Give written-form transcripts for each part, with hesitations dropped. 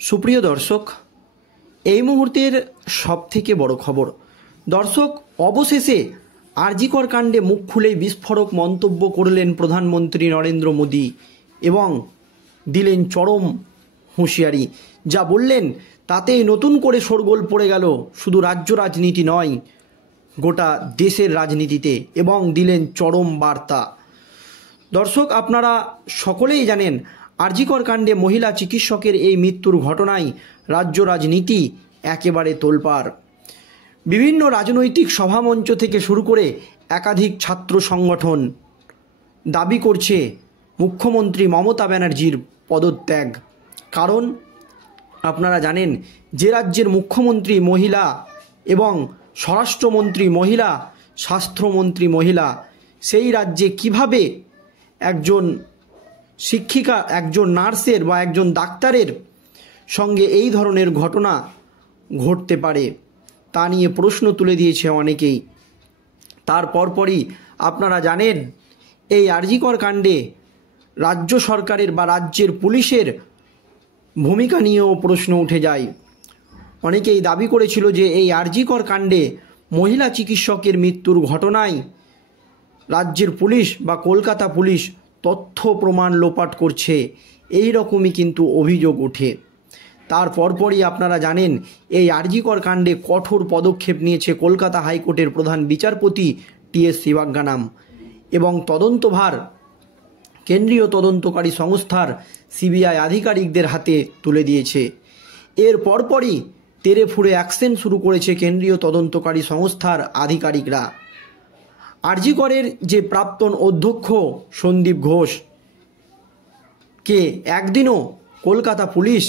সুপ্রিয় দর্শক, এই মুহূর্তের সবথেকে বড় খবর। দর্শক, অবশেষে আরজিকর কাণ্ডে মুখ খুলেই বিস্ফোরক মন্তব্য করলেন প্রধানমন্ত্রী নরেন্দ্র মোদী এবং দিলেন চরম হুঁশিয়ারি। যা বললেন তাতেই নতুন করে শোরগোল পড়ে গেল শুধু রাজ্য রাজনীতি নয়, গোটা দেশের রাজনীতিতে, এবং দিলেন চরম বার্তা। দর্শক, আপনারা সকলেই জানেন আরজিকর কাণ্ডে মহিলা চিকিৎসকের এই মৃত্যুর ঘটনায় রাজ্য রাজনীতি একেবারে তোলপাড়। বিভিন্ন রাজনৈতিক সভামঞ্চ থেকে শুরু করে একাধিক ছাত্র সংগঠন দাবি করছে মুখ্যমন্ত্রী মমতা ব্যানার্জির পদত্যাগ। কারণ আপনারা জানেন যে রাজ্যের মুখ্যমন্ত্রী মহিলা এবং স্বরাষ্ট্রমন্ত্রী মহিলা, স্বাস্থ্যমন্ত্রী মহিলা, সেই রাজ্যে কিভাবে একজন শিক্ষিকা, একজন নার্সের বা একজন ডাক্তারের সঙ্গে এই ধরনের ঘটনা ঘটতে পারে তা নিয়ে প্রশ্ন তুলে দিয়েছে অনেকেই। তার পরপরই আপনারা জানেন এই আরজিকর কাণ্ডে রাজ্য সরকারের বা রাজ্যের পুলিশের ভূমিকা নিয়েও প্রশ্ন উঠে যায়। অনেকেই দাবি করেছিল যে এই আরজিকর কাণ্ডে মহিলা চিকিৎসকের মৃত্যুর ঘটনায় রাজ্যের পুলিশ বা কলকাতা পুলিশ তথ্য প্রমাণ লোপাট করছে, এই রকমই কিন্তু অভিযোগ ওঠে। তার পরপরই আপনারা জানেন এই আরজিকর কাণ্ডে কঠোর পদক্ষেপ নিয়েছে কলকাতা হাইকোর্টের প্রধান বিচারপতি টি.এস. শিবাজ্ঞানাম এবং তদন্তভার কেন্দ্রীয় তদন্তকারী সংস্থার সিবিআই আধিকারিকদের হাতে তুলে দিয়েছে। এর পরপরই তেড়ে ফুঁড়ে অ্যাকশন শুরু করেছে কেন্দ্রীয় তদন্তকারী সংস্থার আধিকারিকরা। আরজিকরের যে প্রাক্তন অধ্যক্ষ সন্দীপ ঘোষকে একদিনও কলকাতা পুলিশ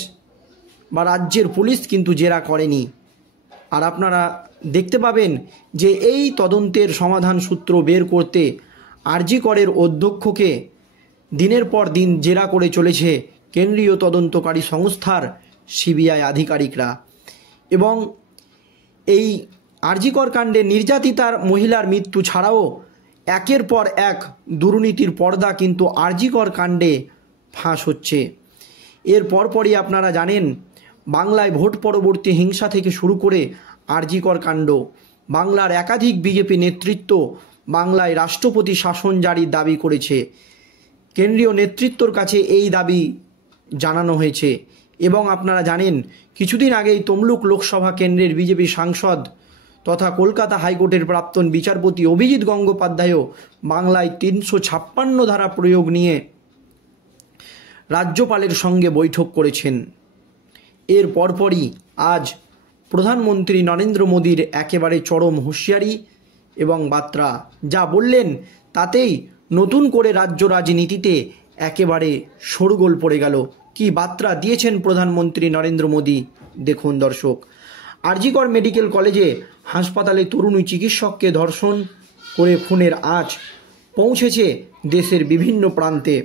বা রাজ্যের পুলিশ কিন্তু জেরা করেনি। আর আপনারা দেখতে পাবেন যে এই তদন্তের সমাধান সূত্র বের করতে আরজিকরের অধ্যক্ষকে দিনের পর দিন জেরা করে চলেছে কেন্দ্রীয় তদন্তকারী সংস্থার সিবিআই আধিকারিকরা। এবং এই আরজিকর কাণ্ডে নির্যাতিতার মহিলার মৃত্যু ছাড়াও একের পর এক দুর্নীতির পর্দা কিন্তু আরজিকর কাণ্ডে ফাঁস হচ্ছে। এর পরপরই আপনারা জানেন বাংলায় ভোট পরবর্তী হিংসা থেকে শুরু করে আরজিকর কাণ্ড, বাংলার একাধিক বিজেপি নেতৃত্ব বাংলায় রাষ্ট্রপতি শাসন জারির দাবি করেছে। কেন্দ্রীয় নেতৃত্বর কাছে এই দাবি জানানো হয়েছে। এবং আপনারা জানেন কিছুদিন আগেই তমলুক লোকসভা কেন্দ্রের বিজেপি সাংসদ তথা কলকাতা হাইকোর্টের প্রাক্তন বিচারপতি অভিজিৎ গঙ্গোপাধ্যায়ও বাংলায় ৩৫৬ ধারা প্রয়োগ নিয়ে রাজ্যপালের সঙ্গে বৈঠক করেছেন। এর পরপরই আজ প্রধানমন্ত্রী নরেন্দ্র মোদীর একেবারে চরম হুঁশিয়ারি এবং বার্তা। যা বললেন তাতেই নতুন করে রাজ্য রাজনীতিতে একেবারে শোরগোল পড়ে গেল। কি বার্তা দিয়েছেন প্রধানমন্ত্রী নরেন্দ্র মোদী দেখুন দর্শক। আরজিকর মেডিকেল কলেজে হাসপাতালে তরুণী চিকিৎসককে ধর্ষণ করে খুনের আঁচ পৌঁছেছে দেশের বিভিন্ন প্রান্তে।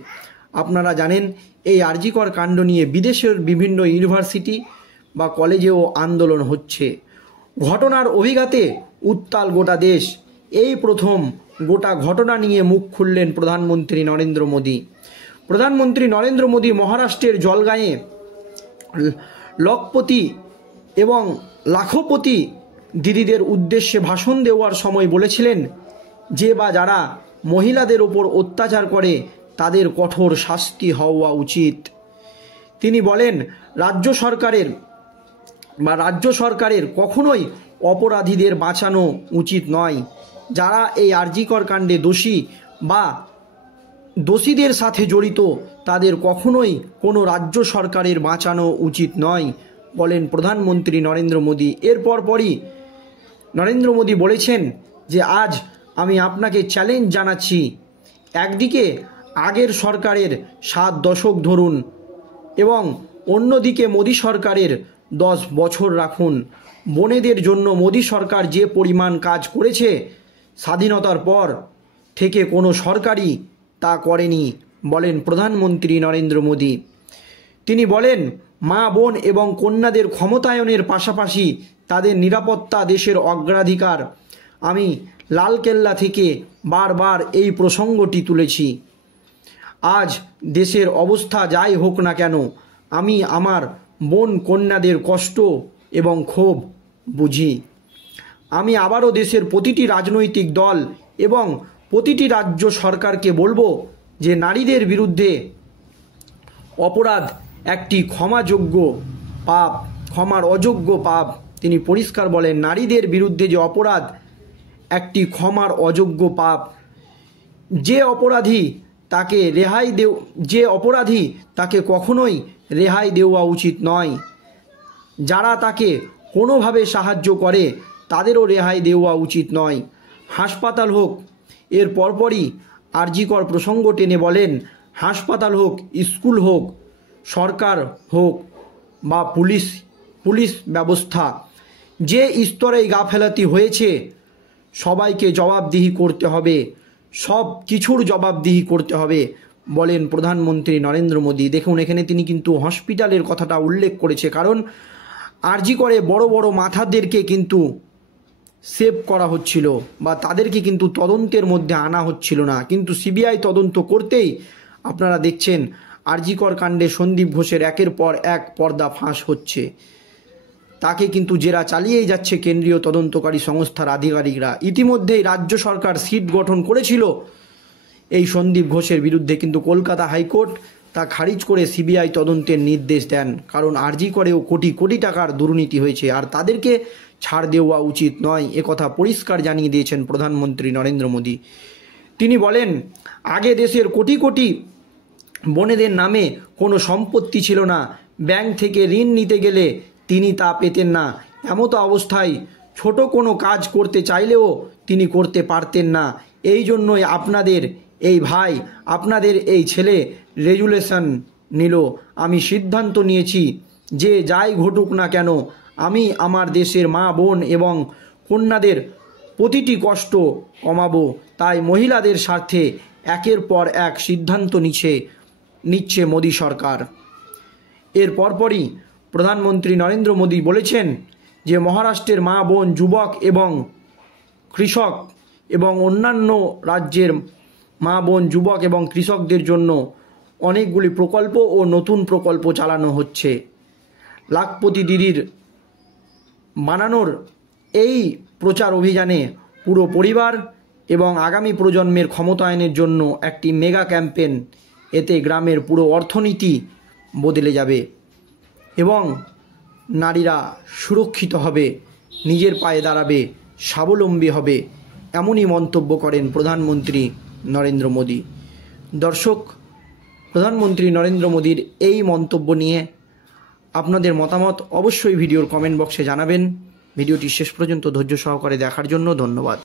আপনারা জানেন এই আরজিকর কাণ্ড নিয়ে বিদেশের বিভিন্ন ইউনিভার্সিটি বা কলেজেও আন্দোলন হচ্ছে। ঘটনার অভিঘাতে উত্তাল গোটা দেশ। এই প্রথম গোটা ঘটনা নিয়ে মুখ খুললেন প্রধানমন্ত্রী নরেন্দ্র মোদী। প্রধানমন্ত্রী নরেন্দ্র মোদী মহারাষ্ট্রের জলগাঁয়ে লখপতি এবং লাখপতি দিদিদের উদ্দেশ্যে ভাষণ দেওয়ার সময় বলেছিলেন যে বা যারা মহিলাদের ওপর অত্যাচার করে তাদের কঠোর শাস্তি হওয়া উচিত। তিনি বলেন রাজ্য সরকারের কখনোই অপরাধীদের বাঁচানো উচিত নয়। যারা এই আরজিকর কাণ্ডে দোষী বা দোষীদের সাথে জড়িত তাদের কখনোই কোনো রাজ্য সরকারের বাঁচানো উচিত নয় বলেন প্রধানমন্ত্রী নরেন্দ্র মোদী। এর পরপরই নরেন্দ্র মোদী বলেছেন যে আজ আমি আপনাকে চ্যালেঞ্জ জানাচ্ছি, একদিকে আগের সরকারের 7 দশক ধরুন এবং অন্যদিকে মোদী সরকারের 10 বছর রাখুন। বোনেদের জন্য মোদী সরকার যে পরিমাণ কাজ করেছে স্বাধীনতার পর থেকে কোনো সরকারই তা করেনি বলেন প্রধানমন্ত্রী নরেন্দ্র মোদী। তিনি বলেন মা, বোন এবং কন্যাদের ক্ষমতায়নের পাশাপাশি তাদের নিরাপত্তা দেশের অগ্রাধিকার। আমি লালকেল্লা থেকে বারবার এই প্রসঙ্গটি তুলেছি। আজ দেশের অবস্থা যাই হোক না কেন, আমি আমার বোন কন্যাদের কষ্ট এবং ক্ষোভ বুঝি। আমি আবারও দেশের প্রতিটি রাজনৈতিক দল এবং প্রতিটি রাজ্য সরকারকে বলবো যে নারীদের বিরুদ্ধে অপরাধ একটি ক্ষমাযোগ্য পাপ, ক্ষমার অযোগ্য পাপ। তিনি পরিষ্কার বলেন, নারীদের বিরুদ্ধে যে অপরাধ একটি ক্ষমার অযোগ্য পাপ। যে অপরাধী তাকে কখনোই রেহাই দেওয়া উচিত নয়। যারা তাকে কোনোভাবে সাহায্য করে তাদেরও রেহাই দেওয়া উচিত নয়। হাসপাতাল হোক, এর পরপরই আরজিকর প্রসঙ্গ টেনে বলেন, হাসপাতাল হোক, স্কুল হোক, সরকার হোক বা পুলিশ ব্যবস্থা, যে স্তরেই গাফেলাতি হয়েছে সবাইকে জবাবদিহি করতে হবে, সব কিছুর জবাবদিহি করতে হবে বলেন প্রধানমন্ত্রী নরেন্দ্র মোদী। দেখুন, এখানে তিনি কিন্তু হসপিটালের কথাটা উল্লেখ করেছে, কারণ আরজিকরে বড় বড় মাথাদেরকে কিন্তু সেভ করা হচ্ছিল বা তাদেরকে কিন্তু তদন্তের মধ্যে আনা হচ্ছিল না, কিন্তু সিবিআই তদন্ত করতেই আপনারা দেখছেন আরজিকর কাণ্ডে সন্দীপ ঘোষের একের পর এক পর্দা ফাঁস হচ্ছে। তাকে কিন্তু জেরা চালিয়েই যাচ্ছে কেন্দ্রীয় তদন্তকারী সংস্থার আধিকারিকরা। ইতিমধ্যেই রাজ্য সরকার সিট গঠন করেছিল এই সন্দীপ ঘোষের বিরুদ্ধে, কিন্তু কলকাতা হাইকোর্ট তা খারিজ করে সিবিআই তদন্তের নির্দেশ দেন, কারণ আরজিকরেও কোটি কোটি টাকার দুর্নীতি হয়েছে আর তাদেরকে ছাড় দেওয়া উচিত নয়, একথা পরিষ্কার জানিয়ে দিয়েছেন প্রধানমন্ত্রী নরেন্দ্র মোদী। তিনি বলেন, আগে দেশের কোটি কোটি বোনেদের নামে কোনো সম্পত্তি ছিল না, ব্যাংক থেকে ঋণ নিতে গেলে তিনি তা পেতেন না। এমতো অবস্থায় ছোট কোনো কাজ করতে চাইলেও তিনি করতে পারতেন না। এই জন্যই আপনাদের এই ভাই, আপনাদের এই ছেলে রেজুলেশন নিল। আমি সিদ্ধান্ত নিয়েছি যে যাই ঘটুক না কেন আমি আমার দেশের মা বোন এবং কন্যাদের প্রতিটি কষ্ট কমাবো। তাই মহিলাদের স্বার্থে একের পর এক সিদ্ধান্ত নিচ্ছে মোদী সরকার। এর পরপরই প্রধানমন্ত্রী নরেন্দ্র মোদী বলেছেন যে মহারাষ্ট্রের মা বোন, যুবক এবং কৃষক এবং অন্যান্য রাজ্যের মা বোন, যুবক এবং কৃষকদের জন্য অনেকগুলি প্রকল্প ও নতুন প্রকল্প চালানো হচ্ছে। লাখপতি দিদির বানানোর এই প্রচার অভিযানে পুরো পরিবার এবং আগামী প্রজন্মের ক্ষমতায়নের জন্য একটি মেগা ক্যাম্পেন। এতে গ্রামের পুরো অর্থনীতি বদলে যাবে এবং নারীরা সুরক্ষিত হবে, নিজের পায়ে দাঁড়াবে, স্বাবলম্বী হবে, এমনই মন্তব্য করেন প্রধানমন্ত্রী নরেন্দ্র মোদী। দর্শক, প্রধানমন্ত্রী নরেন্দ্র মোদীর এই মন্তব্য নিয়ে আপনাদের মতামত অবশ্যই ভিডিওর কমেন্ট বক্সে জানাবেন। ভিডিওটি শেষ পর্যন্ত ধৈর্য সহকারে দেখার জন্য ধন্যবাদ।